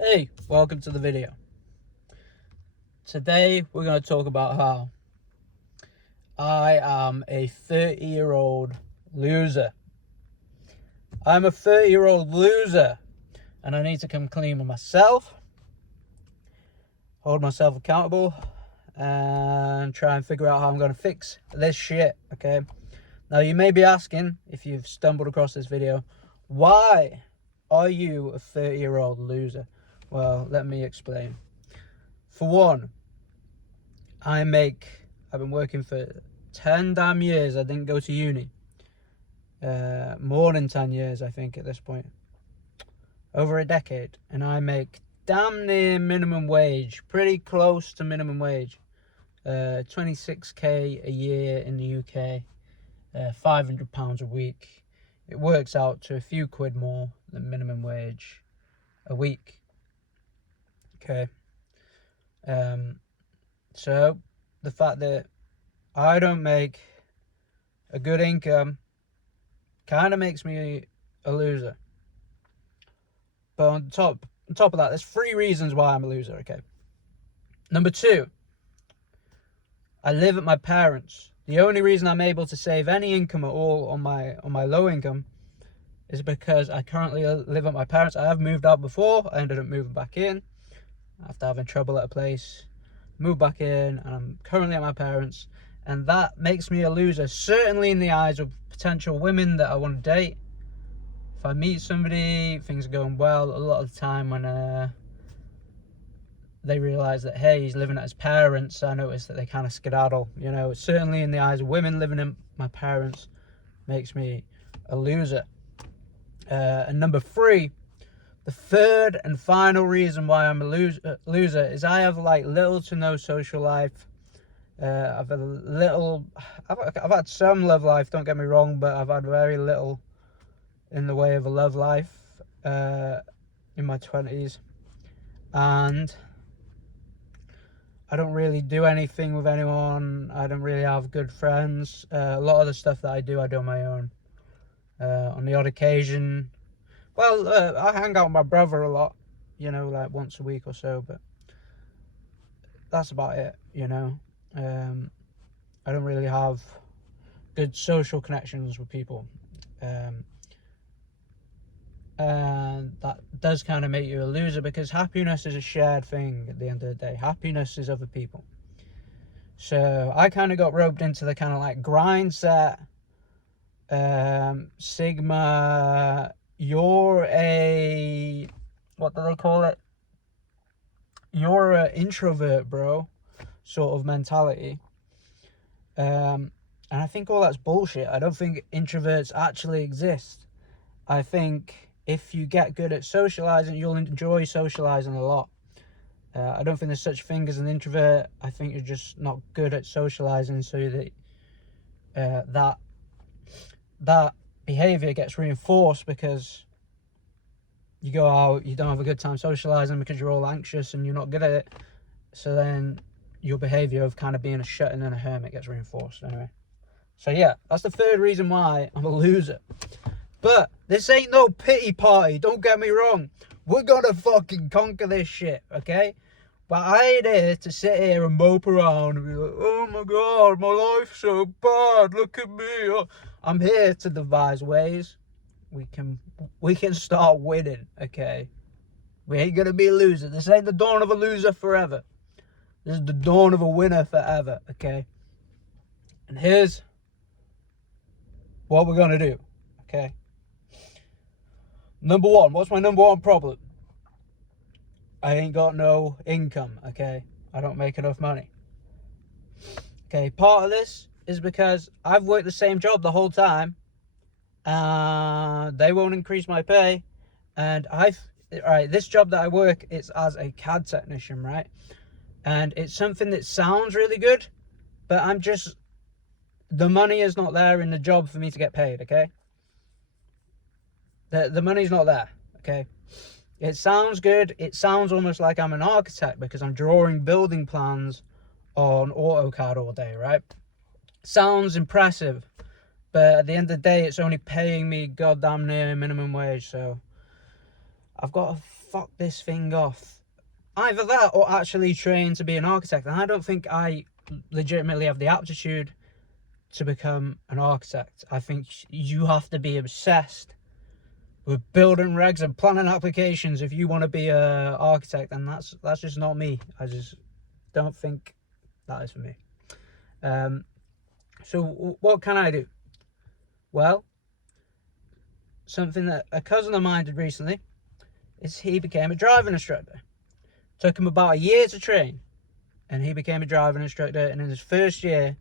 Hey, welcome to the video. Today we're going to talk about how I am a 30-year-old loser. I'm a 30-year-old loser and I need to come clean with myself, hold myself accountable, and try and figure out how I'm going to fix this shit, okay? Now you may be asking, if you've stumbled across this video, why are you a 30-year-old loser? Well, let me explain. For one, I've been working for 10 damn years. I didn't go to uni. More than 10 years, I think, at this point. Over a decade. And I make damn near minimum wage. Pretty close to minimum wage. 26k a year in the UK. £500 a week. It works out to a few quid more than minimum wage a week. Okay. So the fact that I don't make a good income kind of makes me a loser. But on top of that, there's 3 reasons why I'm a loser, okay? Number 2, I live at my parents'. The only reason I'm able to save any income at all on my low income is because I currently live at my parents'. I have moved out before. I ended up moving back in after having trouble at a place. Moved back in, and I'm currently at my parents'. And that makes me a loser, certainly in the eyes of potential women that I want to date. If I meet somebody, things are going well. A lot of the time when they realise that, hey, he's living at his parents', I notice that they kind of skedaddle. You know, certainly in the eyes of women, living in my parents' makes me a loser. And number 3, the third and final reason why I'm a loser is I have like little to no social life. I've had some love life, don't get me wrong, but I've had very little in the way of a love life in my 20s, and I don't really do anything with anyone. I don't really have good friends. A lot of the stuff that I do on my own. On the odd occasion, I hang out with my brother a lot, you know, like once a week or so, but that's about it, you know. I don't really have good social connections with people. And that does kind of make you a loser, because happiness is a shared thing at the end of the day. Happiness is other people. So I kind of got roped into the kind of like grind set, Sigma, you're a, what do they call it? You're an introvert, bro, sort of mentality. And I think all that's bullshit. I don't think introverts actually exist. I think if you get good at socializing, you'll enjoy socializing a lot. I don't think there's such a thing as an introvert. I think you're just not good at socializing, so that that behavior gets reinforced because you go out, you don't have a good time socializing because you're all anxious and you're not good at it. So then your behavior of kind of being a shut-in and a hermit gets reinforced anyway. So yeah, that's the third reason why I'm a loser. But this ain't no pity party, don't get me wrong. We're gonna fucking conquer this shit, okay? But I ain't here to sit here and mope around and be like, oh my god, my life's so bad, look at me. I'm here to devise ways we can start winning, okay? We ain't gonna be a loser. This ain't the dawn of a loser forever. This is the dawn of a winner forever, okay? And here's what we're gonna do, okay? Number 1, what's my number 1 problem? I ain't got no income, okay? I don't make enough money. Okay, part of this is because I've worked the same job the whole time. They won't increase my pay. And this job that I work, it's as a CAD technician, right? And it's something that sounds really good, but the money is not there in the job for me to get paid, okay? The money's not there, okay? It sounds good. It sounds almost like I'm an architect because I'm drawing building plans on AutoCAD all day, right? Sounds impressive, but at the end of the day, it's only paying me goddamn near minimum wage. So I've got to fuck this thing off. Either that or actually train to be an architect. And I don't think I legitimately have the aptitude to become an architect. I think you have to be obsessed with building regs and planning applications if you want to be an architect, and that's just not me. I just don't think that is for me. So what can I do? Well, something that a cousin of mine did recently is he became a driving instructor. Took him about a year to train, and he became a driving instructor, and in his first year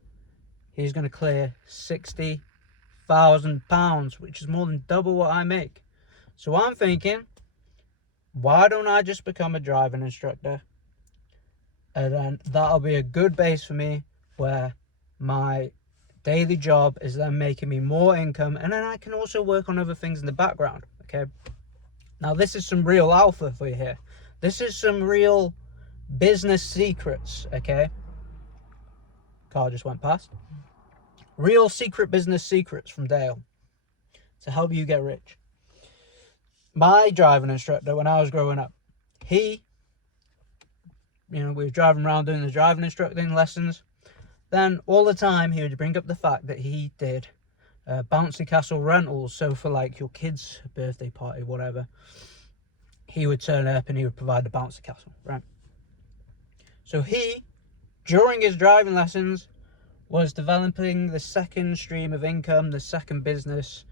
he's going to clear £60,000, which is more than double what I make. So I'm thinking, why don't I just become a driving instructor? And then that'll be a good base for me, where my daily job is then making me more income, and then I can also work on other things in the background. Okay, now this is some real alpha for you here. This is some real business secrets. Okay, car just went past. Real secret business secrets from Dale to help you get rich. My driving instructor, when I was growing up, we were driving around doing the driving instructing lessons. Then all the time he would bring up the fact that he did bouncy castle rentals. So for like your kid's birthday party, whatever, he would turn up and he would provide the bouncy castle, right? So he, during his driving lessons, was developing the second stream of income, the second business,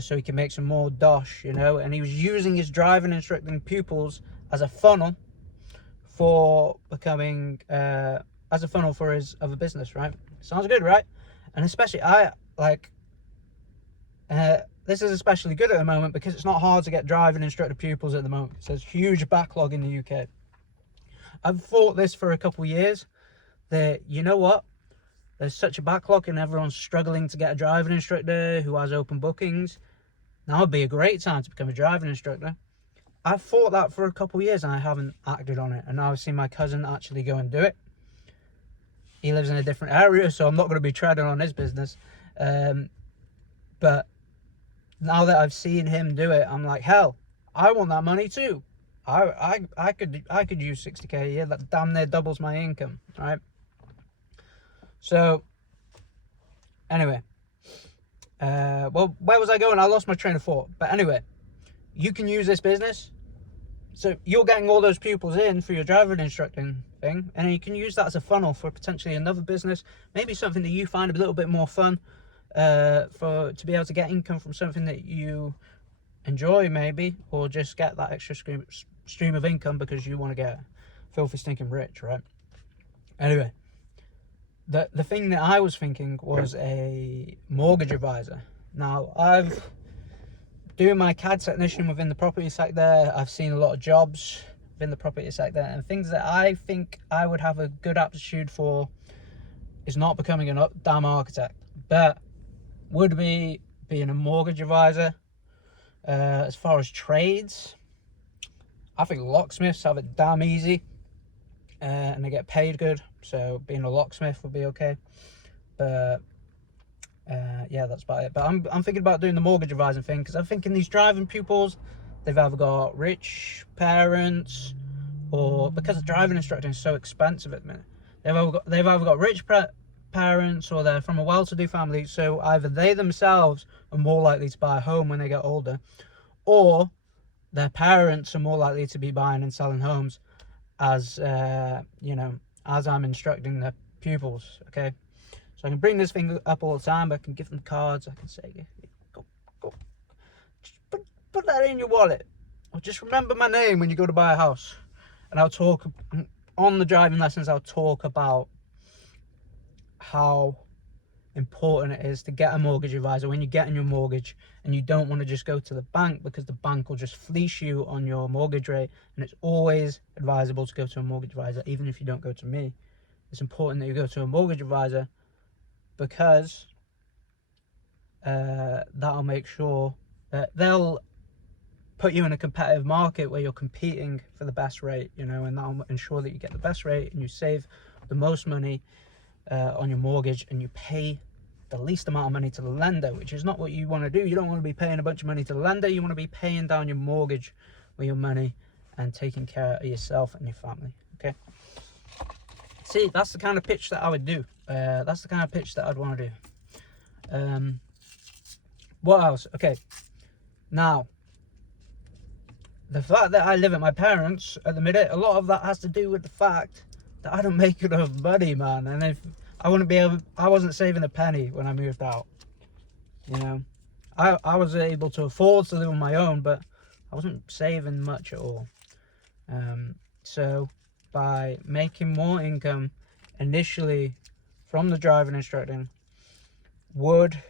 so he can make some more dosh, and he was using his driving instructing pupils as a funnel for becoming, as a funnel for his other business, right? Sounds good, right? And especially, this is especially good at the moment because it's not hard to get driving instructor pupils at the moment. So there's a huge backlog in the UK. I've thought this for a couple of years, that, you know what? There's such a backlog and everyone's struggling to get a driving instructor who has open bookings. Now would be a great time to become a driving instructor. I've thought that for a couple of years and I haven't acted on it. And now I've seen my cousin actually go and do it. He lives in a different area, so I'm not going to be treading on his business. But now that I've seen him do it, I'm like, hell, I want that money too. I could use 60k a year. That damn near doubles my income, right? So, anyway, well, where was I going? I lost my train of thought. But anyway, you can use this business. So you're getting all those pupils in for your driving instructing thing, and you can use that as a funnel for potentially another business, maybe something that you find a little bit more fun, to be able to get income from something that you enjoy, maybe, or just get that extra stream of income because you want to get filthy stinking rich, right? Anyway. The thing that I was thinking was a mortgage advisor. Now, I've doing my CAD technician within the property sector. I've seen a lot of jobs within the property sector, and things that I think I would have a good aptitude for is not becoming a damn architect, but would be being a mortgage advisor. As far as trades, I think locksmiths have it damn easy. And they get paid good, so being a locksmith would be okay. But yeah, that's about it. But I'm thinking about doing the mortgage advising thing because I'm thinking these driving pupils, they've either got rich parents, or because the driving instructing is so expensive at the minute, they've either got rich parents or they're from a well-to-do family. So either they themselves are more likely to buy a home when they get older, or their parents are more likely to be buying and selling homes as as I'm instructing the pupils. Okay, so I can bring this thing up all the time. I can give them cards. I can say, go, just put that in your wallet, or just remember my name when you go to buy a house. And I'll talk on the driving lessons. I'll talk about how important it is to get a mortgage advisor when you're getting your mortgage, and you don't want to just go to the bank because the bank will just fleece you on your mortgage rate. And it's always advisable to go to a mortgage advisor. Even if you don't go to me, it's important that you go to a mortgage advisor, because that'll make sure that they'll put you in a competitive market where you're competing for the best rate, and that'll ensure that you get the best rate and you save the most money on your mortgage, and you pay the least amount of money to the lender, which is not what you want to do. You don't want to be paying a bunch of money to the lender. You want to be paying down your mortgage with your money and taking care of yourself and your family. Okay. See, that's the kind of pitch that I would do. That's the kind of pitch that I'd want to do. What else? Okay. Now, the fact that I live at my parents at the minute, a lot of that has to do with the fact that I don't make enough money, man. And if I wouldn't be able, I wasn't saving a penny when I moved out. You know, I was able to afford to live on my own, but I wasn't saving much at all. So by making more income initially from the driving instructing would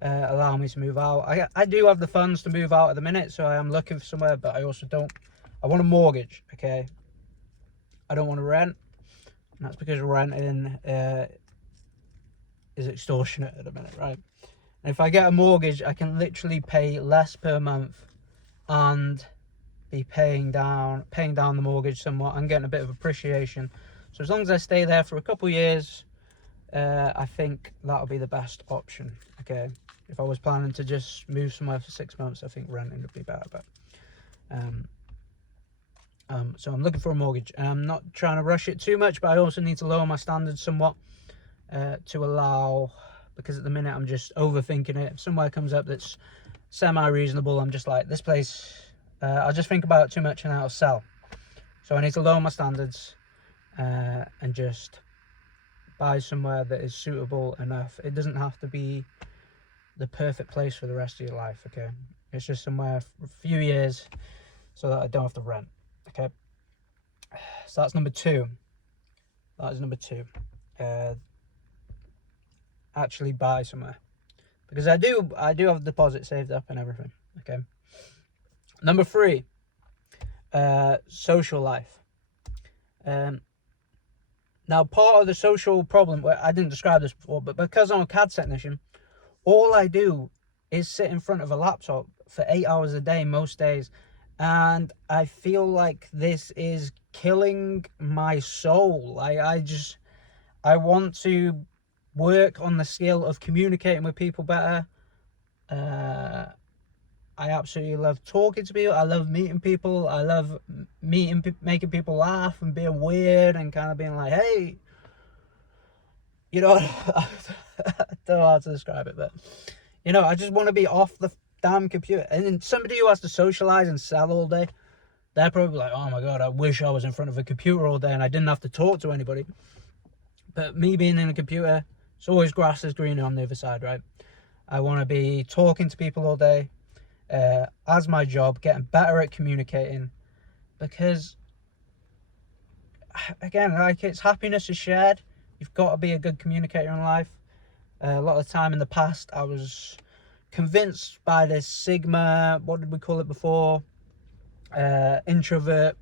allow me to move out. I do have the funds to move out at the minute, so I am looking for somewhere, but I also don't. I want a mortgage, okay? I don't want to rent, and that's because renting is extortionate at the minute, right? And if I get a mortgage, I can literally pay less per month and be paying down the mortgage somewhat and getting a bit of appreciation. So as long as I stay there for a couple of years, I think that'll be the best option, okay? If I was planning to just move somewhere for 6 months, I think renting would be better. But so I'm looking for a mortgage, and I'm not trying to rush it too much, but I also need to lower my standards somewhat to allow, because at the minute I'm just overthinking it. If somewhere comes up that's semi-reasonable, I'm just like, this place, I'll just think about it too much and I'll sell. So I need to lower my standards and just buy somewhere that is suitable enough. It doesn't have to be the perfect place for the rest of your life, okay? It's just somewhere for a few years so that I don't have to rent, okay? So that's number two. That is number two. Actually buy somewhere, because I do have a deposit saved up and everything, okay? Number three, social life. Now, part of the social problem, I didn't describe this before, but because I'm a CAD technician, all I do is sit in front of a laptop for 8 hours a day most days, and I feel like this is killing my soul. I want to work on the skill of communicating with people better. I absolutely love talking to people. I love meeting people. I love making people laugh and being weird and kind of being like, hey, you know, I don't know how to describe it, but, you know, I just want to be off the damn computer. And then somebody who has to socialize and sell all day, they're probably like, oh my God, I wish I was in front of a computer all day and I didn't have to talk to anybody. But me being in a computer, it's always grass is greener on the other side, right? I want to be talking to people all day as my job, getting better at communicating, because, again, like, it's happiness is shared. You've got to be a good communicator in life. A lot of the time in the past, I was convinced by this Sigma, what did we call it before? Introvert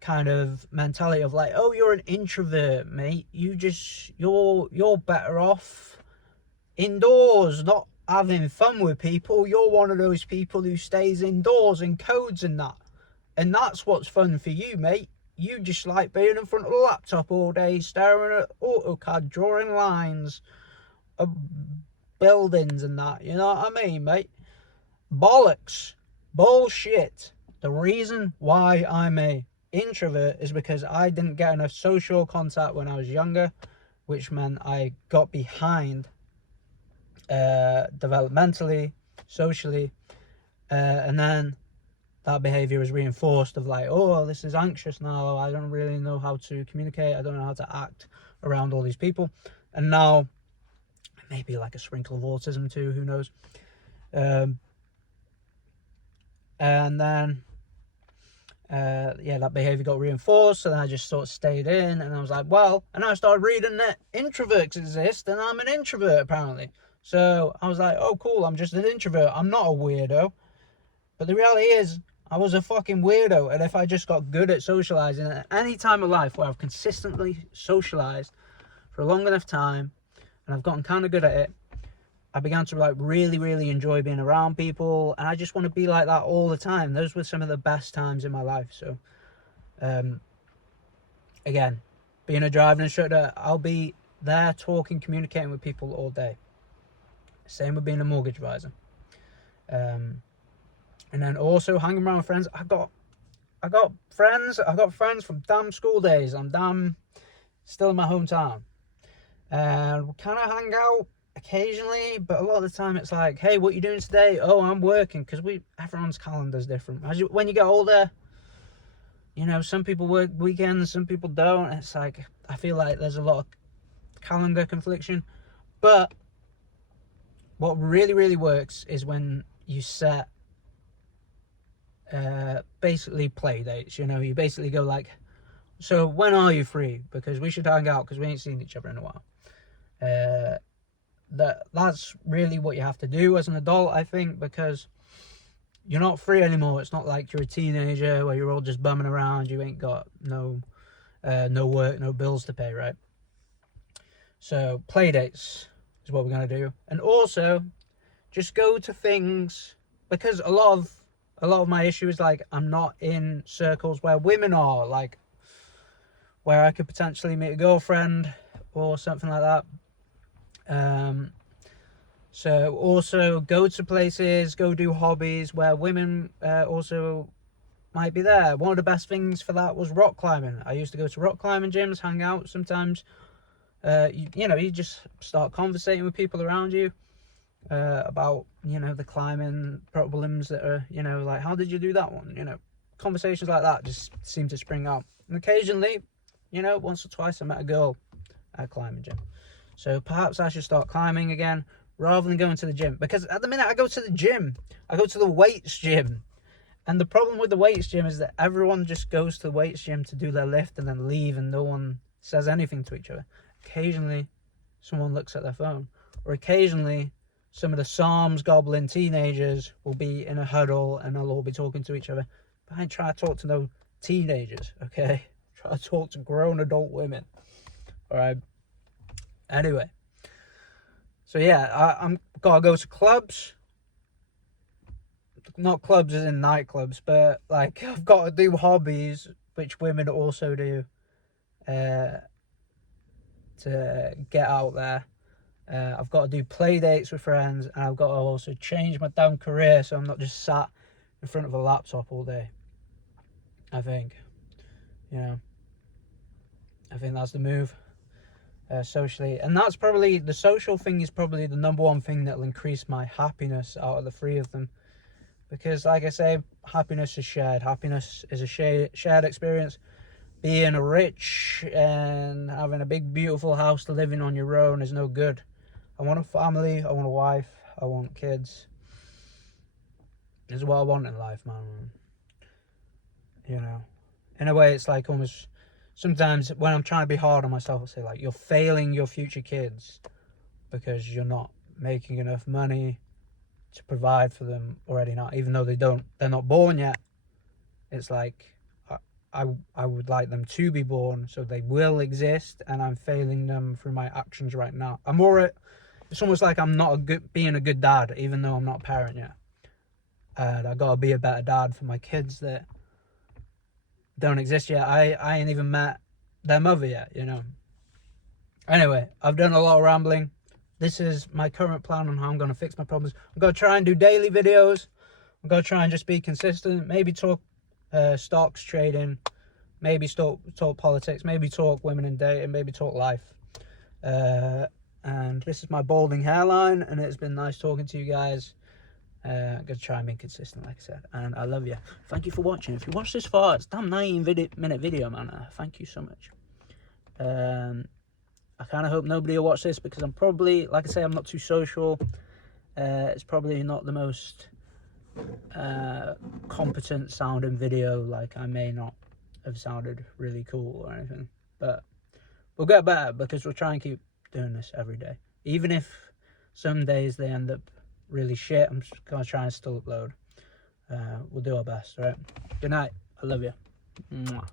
kind of mentality of like, oh, you're an introvert, mate. You're better off indoors, not having fun with people. You're one of those people who stays indoors and codes and that. And that's what's fun for you, mate. You just like being in front of a laptop all day, staring at AutoCAD, drawing lines of buildings and that. You know what I mean, mate? Bollocks. Bullshit. The reason why I'm a introvert is because I didn't get enough social contact when I was younger, which meant I got behind developmentally, socially, and then that behavior is reinforced of like, oh, this is anxious now, I don't really know how to communicate, I don't know how to act around all these people, and now maybe like a sprinkle of autism too, who knows. And then that behavior got reinforced, so then I just sort of stayed in, and I was like, well, and I started reading that introverts exist, and I'm an introvert apparently. So I was like, oh cool, I'm just an introvert, I'm not a weirdo. But the reality is, I was a fucking weirdo, and if I just got good at socializing at any time of life where I've consistently socialized for a long enough time, and I've gotten kind of good at it, I began to like really, really enjoy being around people, and I just want to be like that all the time. Those were some of the best times in my life. So, again, being a driving instructor, I'll be there talking, communicating with people all day. Same with being a mortgage advisor. And And then also hanging around with friends. I got friends from damn school days. I'm damn still in my hometown. And we kind of hang out occasionally, but a lot of the time it's like, hey, what you doing today? Oh, I'm working, because everyone's calendar's different. When you get older, you know, some people work weekends, some people don't. It's like, I feel like there's a lot of calendar confliction. But what really, really works is when you set basically play dates. You know, you basically go like, so when are you free? Because we should hang out, because we ain't seen each other in a while. That's really what you have to do as an adult, I think, because you're not free anymore. It's not like you're a teenager where you're all just bumming around. You ain't got no work, no bills to pay, right? So play dates is what we're gonna do, and also just go to things, because a lot of my issue is like, I'm not in circles where women are, like where I could potentially meet a girlfriend or something like that. So also go to places, go do hobbies where women also might be there. One of the best things for that was rock climbing. I used to go to rock climbing gyms, hang out sometimes. You know, you just start conversating with people around you about, you know, the climbing problems that are, you know, like, how did you do that one? You know, conversations like that just seem to spring up. And occasionally, you know, once or twice I met a girl at a climbing gym. So perhaps I should start climbing again rather than going to the gym. Because at the minute I go to the gym, I go to the weights gym. And the problem with the weights gym is that everyone just goes to the weights gym to do their lift and then leave, and no one says anything to each other. Occasionally, someone looks at their phone. Or occasionally, some of the Psalms gobbling teenagers will be in a huddle and they'll all be talking to each other. But I ain't trying to talk to no teenagers, okay? Try to talk to grown adult women. Alright? Anyway. So yeah, I'm gotta go to clubs. Not clubs as in nightclubs, but like, I've got to do hobbies which women also do to get out there. I've got to do play dates with friends, and I've got to also change my damn career so I'm not just sat in front of a laptop all day. I think, you know, I think that's the move socially. And that's probably, the social thing is probably the number one thing that'll increase my happiness out of the three of them. Because like I say, happiness is shared. Happiness is a shared experience. Being rich and having a big beautiful house to live in on your own is no good. I want a family, I want a wife, I want kids. This is what I want in life, man. You know, in a way it's like almost, sometimes when I'm trying to be hard on myself, I say like, you're failing your future kids because you're not making enough money to provide for them already. Not, even though they're not born yet. It's like, I would like them to be born so they will exist, and I'm failing them through my actions right now. It's almost like I'm not being a good dad, even though I'm not a parent yet. And I gotta be a better dad for my kids that don't exist yet. I ain't even met their mother yet, you know. Anyway, I've done a lot of rambling. This is my current plan on how I'm gonna fix my problems. I'm gonna try and do daily videos. I'm gonna try and just be consistent. Maybe talk stocks, trading, maybe talk politics, maybe talk women and dating, maybe talk life. And this is my balding hairline, and it's been nice talking to you guys. I'm gonna try and be consistent, like I said, and I love you. Thank you for watching. If you watched this far, it's a damn 19-minute video, man. Thank you so much. I kind of hope nobody will watch this, because I'm probably, like I say, I'm not too social. It's probably not the most competent sounding video. Like, I may not have sounded really cool or anything, but we'll get better, because we'll try and keep doing this every day. Even if some days they end up really shit, I'm just gonna try and still upload. We'll do our best. All right, good night, I love you. Mwah.